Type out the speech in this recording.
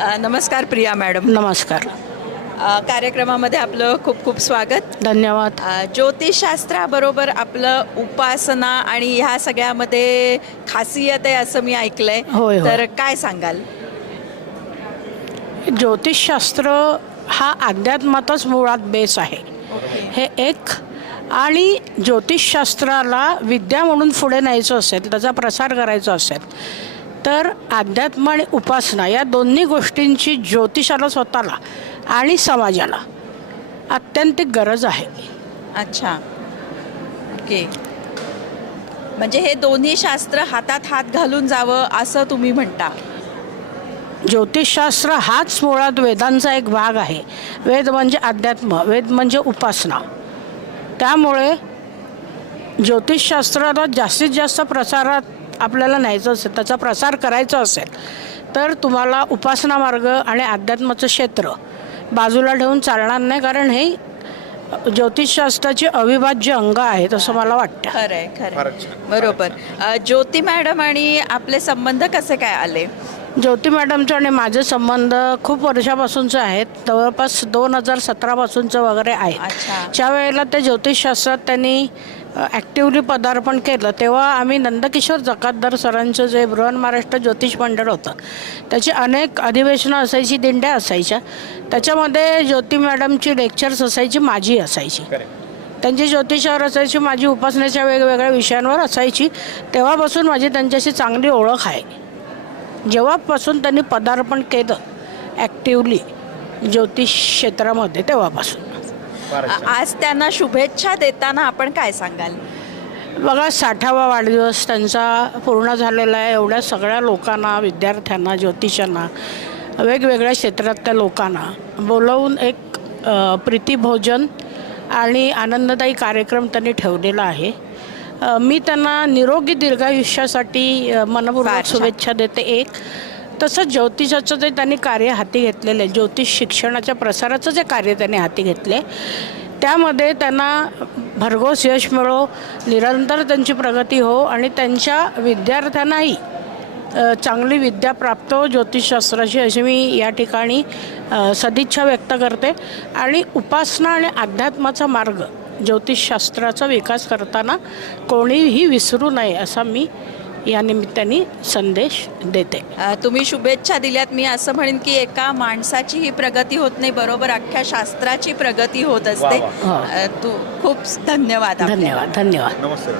अ, नमस्कार प्रिया मॅडम. नमस्कार. अ, कार्यक्रमामध्ये आपलं खूप खूप स्वागत. धन्यवाद. अ, ज्योतिषशास्त्राबरोबर आपलं उपासना आणि ह्या सगळ्यामध्ये खासियत आहे असं मी ऐकलंय. होय, होय. तर काय सांगाल? ज्योतिषशास्त्र हा अध्यात्मातच मुळात बेस आहे. हे एक आणि ज्योतिषशास्त्राला विद्या म्हणून पुढे न्यायचं असेल त्याचा प्रसार करायचा असेल तर अध्यात्म आणि उपासना या दोन्ही गोष्टींची ज्योतिषाला स्वतःला आणि समाजाला अत्यंतिक गरज आहे. अच्छा. ओके. म्हणजे हे दोन्ही शास्त्र हातात हात घालून जावं असं तुम्ही म्हणता. ज्योतिषशास्त्र हाच मुळात वेदांचा एक भाग आहे. वेद म्हणजे अध्यात्म वेद म्हणजे उपासना. त्यामुळे ज्योतिषशास्त्राला जास्तीत जास्त प्रसारात आपल्याला न्यायचं असेल त्याचा प्रसार करायचा असेल तर तुम्हाला उपासना मार्ग आणि अध्यात्माचं क्षेत्र बाजूला ठेवून चालणार नाही कारण हे ज्योतिषशास्त्राचे अविभाज्य अंग आहेत असं मला वाटतं. खरंय खरंय. बरोबर. अ, ज्योती मॅडम आणि आपले संबंध कसे काय आले? ज्योती मॅडमचे आणि माझे संबंध खूप वर्षापासूनचे आहेत. जवळपास दोन हजार सतरापासूनचं वगैरे आहे अच्छा. ज्या वेळेला ते ज्योतिषशास्त्रात त्यांनी ॲक्टिवली पदार्पण केलं तेव्हा आम्ही नंदकिशोर जकातदार सरांचं जे बृहन महाराष्ट्र ज्योतिष मंडळ होतं त्याची अनेक अधिवेशनं असायची दिंड्या असायच्या. त्याच्यामध्ये ज्योती मॅडमची लेक्चर्स असायची माझी असायची. त्यांची ज्योतिषावर असायची माझी उपासनेच्या वेगवेगळ्या विषयांवर असायची. तेव्हापासून माझी त्यांच्याशी चांगली ओळख आहे. जेव्हापासून त्यांनी पदार्पण केलं ॲक्टिवली ज्योतिष क्षेत्रामध्ये तेव्हापासून. आज त्यांना शुभेच्छा देताना आपण काय सांगाल? बघा साठावा वाढदिवस त्यांचा पूर्ण झालेला आहे. एवढ्या सगळ्या लोकांना विद्यार्थ्यांना ज्योतिषांना वेगवेगळ्या क्षेत्रातल्या लोकांना बोलवून एक प्रीतिभोजन आणि आनंददायी कार्यक्रम त्यांनी ठेवलेला आहे. मी त्यांना निरोगी दीर्घायुष्यासाठी मनपूर्वक. शुभेच्छा देते एक तसंच ज्योतिषाचं जे त्यांनी कार्य हाती घेतलेलं आहे ज्योतिष शिक्षणाच्या प्रसाराचं जे कार्य त्यांनी हाती घेतले त्यामध्ये त्यांना भरघोस यश मिळो निरंतर त्यांची प्रगती हो आणि त्यांच्या विद्यार्थ्यांनाही चांगली विद्या प्राप्त हो ज्योतिषशास्त्राची अशी मी या ठिकाणी सदिच्छा व्यक्त करते आणि उपासना आणि अध्यात्माचा मार्ग ज्योतिषशास्त्राचा विकास करताना कोणीही विसरू नये असा मी या निमित्ताने संदेश देते. तुम्ही शुभेच्छा दिल्यात. मी असं म्हणेन की एका माणसाची ही प्रगती होत नाही बरोबर अख्ख्या शास्त्राची प्रगती होत असते. तू खूप धन्यवाद आपले. धन्यवाद धन्यवाद. नमस्ते